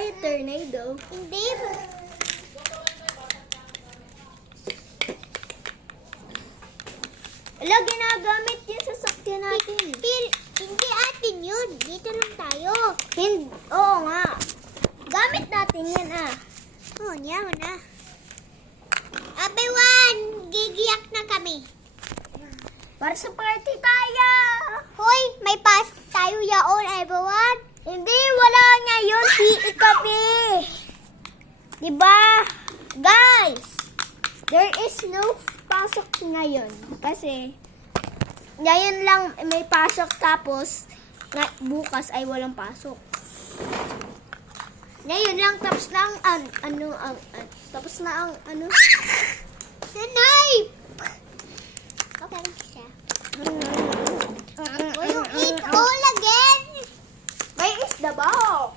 tayo tornado. Hindi. Wala, ginagamit yung sasakyan natin. Hindi atin yun. Dito lang tayo. Oo nga. Gamit natin yan Oh, niya mo na. Abewan, gigiyak na kami. Para sa party tayo. Hoy, may pasok tayo yaon, everyone. Hindi, wala ngayon. PE kami. Diba? Guys, there is no pasok ngayon. Kasi, ngayon lang may pasok tapos bukas ay walang pasok. Ngayon lang tapos na ang tapos na ang Nanay! Okay, siya. Will you eat all again? Where is the ball?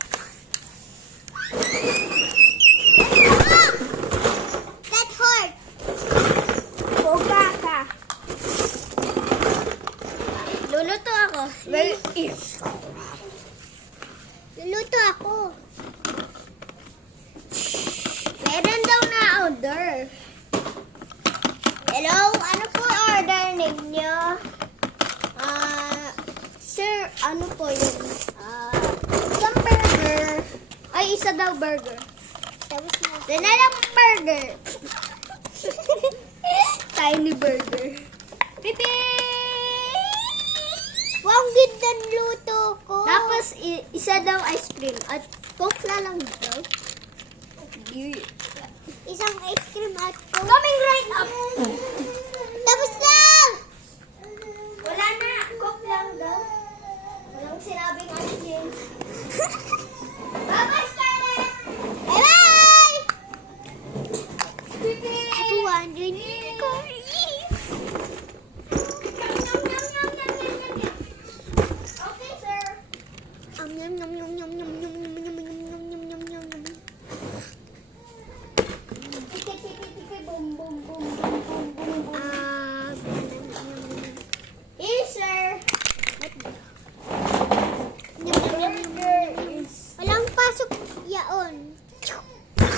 That hurt. Boga ka. Luluto ako. Where is? Luluto ako. Meron daw na order. Hello? Ano po order ninyo? Sir, ano po yun? Isang burger. Ay, isa daw burger. Tapos na. Dinalang burger. Tiny burger. Pipi! Wow, ganda ng luto ko. Tapos, isa daw ice cream. At coke na lang daw. Isang ice cream at coke. Coming right up! Tapos na! Wala na. Coke lang daw. Walang sinabing ice cream. Bye-bye, Scarlett! Bye-bye! Pipi! Everyone, yun ko. Okay, sir. Yum, yum, yum, yum, yum, yum, yum, yum, yum, yum, yum, yum, yum, yum. Boom, boom, boom, boom, boom, boom, boom. Here, sir. Burger is... Walang pasok yaon.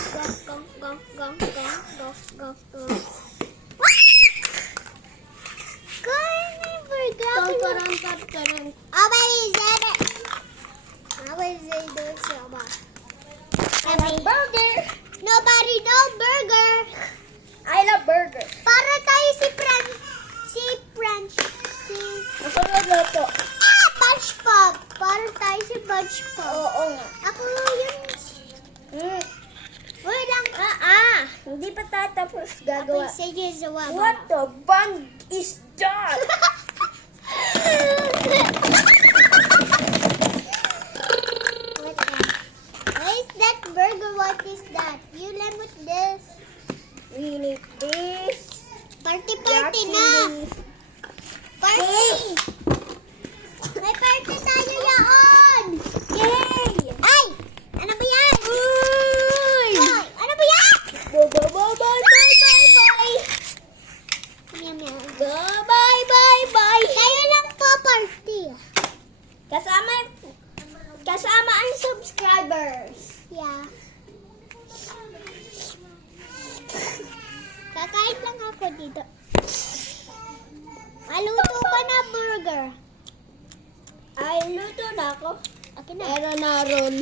Gong, gong, gong, gong, gong, gong, gong, gong. Kain na yung burger. Tarang, tarang, tarang. Burger! Nobody know burger. I love burger. Para tayo si Masunod na to. SpongeBob. Para tayo si SpongeBob. Oo nga. Ako yun. Uy lang. Hindi pa tayo tapos Ako gagawa. sige sa What the bun is that? What is that burger? What is that? You lemon this. We need this. Party Yaki na. leaf. Party. May party tayo yaon. Yay! Ay! Ano ba yan? Uy! Ay! Ano ba yan? Bye, bye, bye, bye, bye, bye, bye. Yum, yum. Bye, bye, bye, bye. Tayo lang po party. Kasama ang subscribers. Yeah. Kakain lang ako dito. Maluto ka na burger. Ay, luto na ako. Okay na. Meron na ron.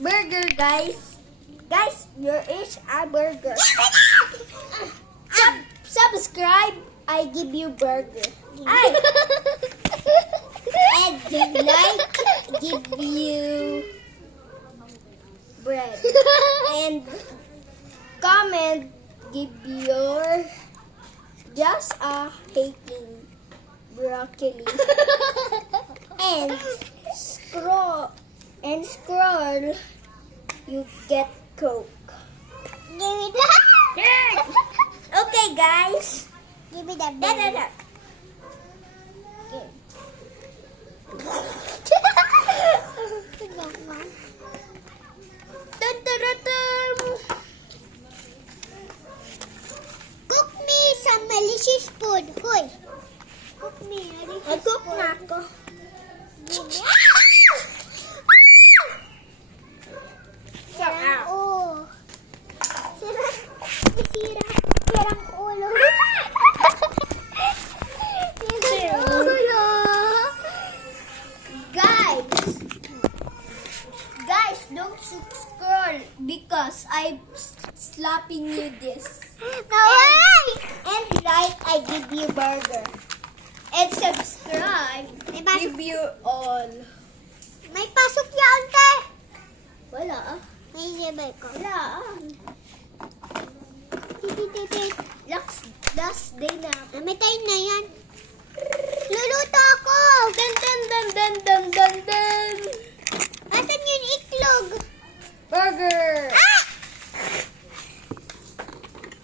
Burger, guys. Guys, here is a burger. Subscribe, I give you burger. Ay! And like, give you bread. And comment, give your just a hating broccoli. And scroll, you get Coke. Give me that. Okay, guys. Give me that Da, da, burger. da. Dun, dun, dun, dun. Cook me some malicious food. Hoy. Gimme. I need to Nag-cook spoil. na ako. Gimme. Sarap. Oh. Sirang ulo. Sirang ulo. Guys, don't scroll because I'm slapping you this. No way! And like, I give you burger. And subscribe, May pasok, give you all. may pasok yan, te. Wala ah. May sibay ko. Wala ah. Last day na. Namatay na yan. Luluto ako. Dun dun dun dun dun dun dun. Asan yung itlog? Burger. Ah!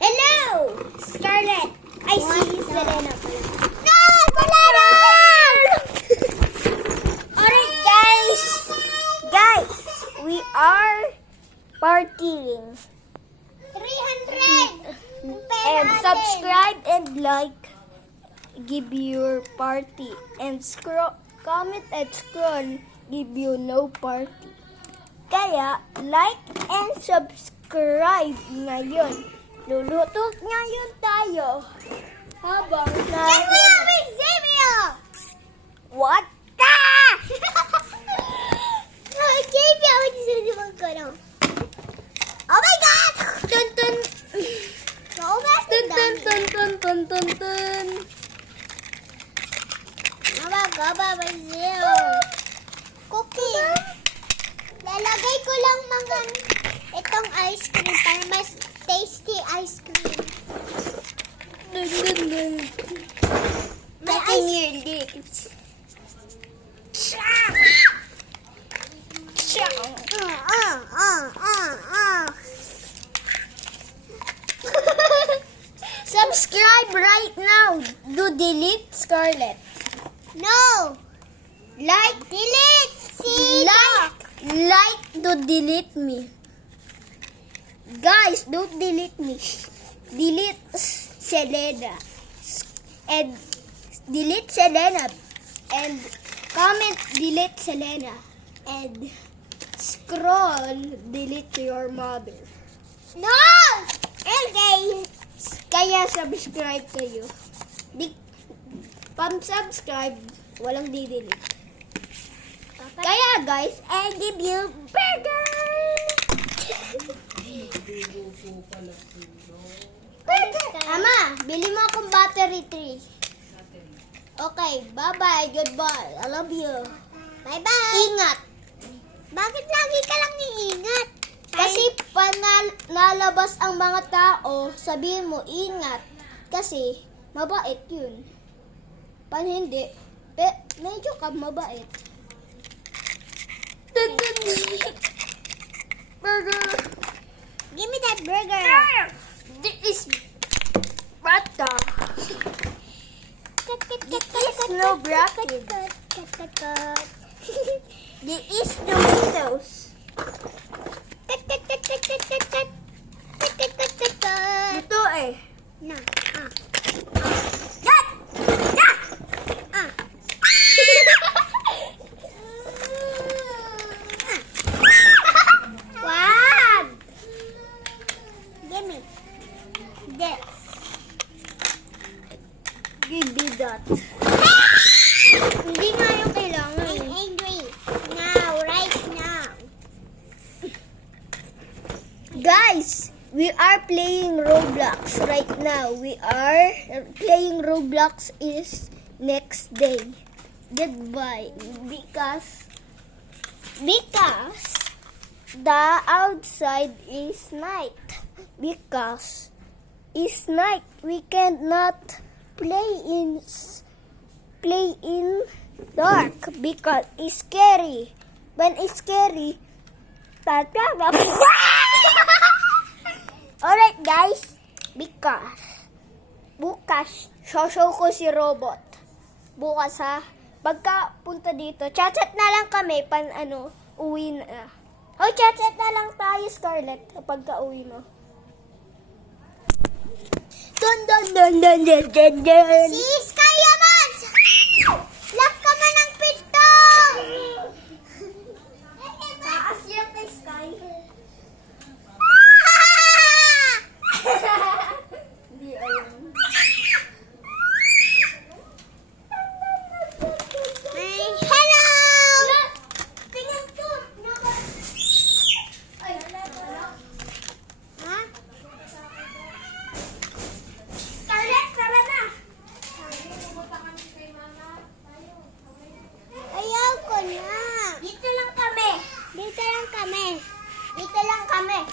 Hello, Scarlett. I see you, Selena. No! Wala na! Alright, guys. Guys, we are partying. 300! And subscribe and like. Give your party. And scroll, comment and scroll. Give you no party. Kaya, like and subscribe ngayon. Luluto ngayon tayo. Habang Zero! What? Oh my God! Dun dun. Naubas Dun na dun dami. dun dun dun dun dun. Zero. Cookie. Lalagay ko lang mga itong ice cream para mas tasty ice cream. Dun dun dun. May Cutting ice your lips. Subscribe right now. Do delete Scarlett. No! Like, Delete! See? like, do delete me. Guys, don't delete me. Delete Selena. And delete Selena. And comment delete Selena. And scroll delete your mother. No! Okay. Kaya subscribe kayo. Pam-subscribe, walang didelete. Kaya guys, I give you burger! Ama, bili mo akong battery 3. Okay, bye-bye, goodbye. I love you. Bye-bye! Ingat! Bakit lagi ka lang iingat? Kasi pag nalabas ang mga tao, sabihin mo, ingat. Kasi, mabait yun. Pan hindi, medyo ka mabait. Burger! Give me that burger! This is Brata. This is no bracket. This is Doritos. Ito eh. Na. Yan! Yan! Wag! Give me. This. Give me that. Hindi nga yung kailangan. I'm angry. Now, right now. Guys, we are playing Roblox right now. We are playing Roblox is next day. Goodbye. Because the outside is night. Because it's night. We cannot play in dark because it's scary. When it's scary, tatawa. Alright guys, because bukas, show ko si Robot. Bukas ha, pagka punta dito, chat-chat na lang kami uwi na. O, chat-chat na lang tayo, Scarlett, pagka uwi mo. Dun dun dun dun dun dun dun. Si Sky Lamans! dami.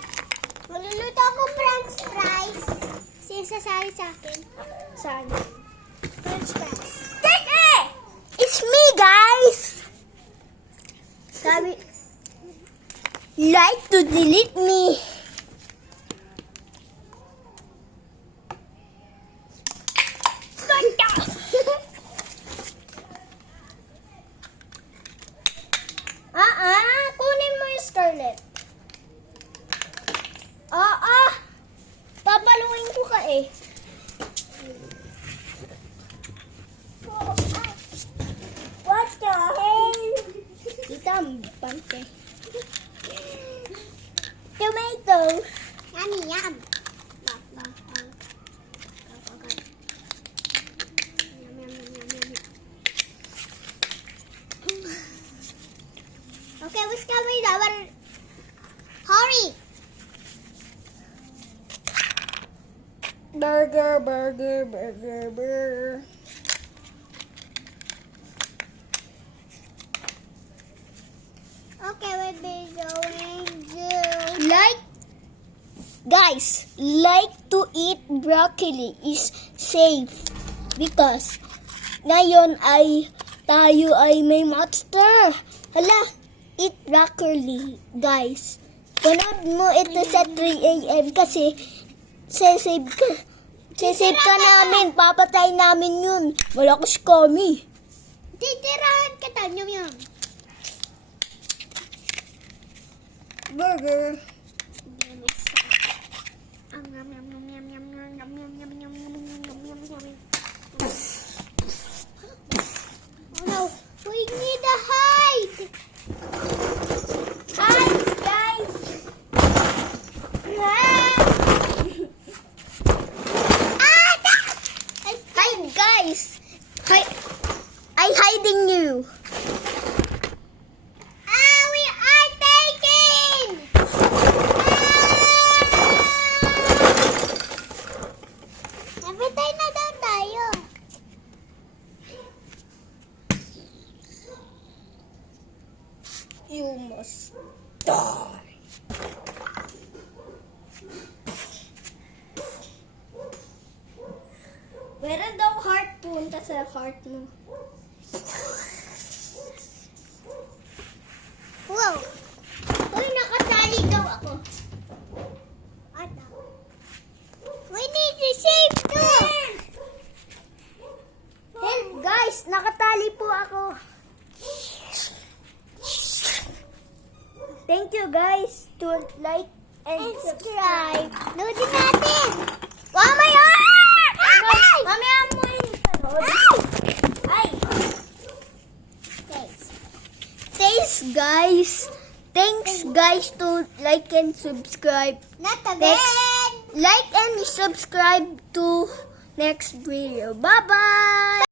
Maluluto ako french fries. Sino sasali sa akin? Saan? French fries. Teke! It's me, guys! Sabi, like to delete me. Kunin mo yung Scarlett. Papaluin ko ka eh. What the hell? Tita, bante. Tomato. Yummy, yum. Okay, what's coming our... Hurry! Burger, burger, burger, burger. Okay, we'll be going to... Like, guys, like to eat broccoli is safe because ngayon ay tayo ay may monster. Hala, eat broccoli, guys. Panood mo ito sa 3 a.m. kasi sasave ka namin. Papatay namin yun. Wala ko scummy. Titirahan kita, yum yum. Burger. Oh no, we need a hide. Hide, guys. Hide, guys. I hiding you. We are taking. Nabatay na daw tayo. You must die. Meron daw heart, punta sa heart mo. Wow. Uy, nakasali daw ako. Ano? We need to save too. Help, guys, nakatali po ako. Thank you, guys, to like and subscribe. Loading natin. Mamaya! Ay! Mamaya mo yung panood. Ay! Thanks, guys. Thanks, guys, to like and subscribe. Not again. Like and subscribe to next video. Bye-bye!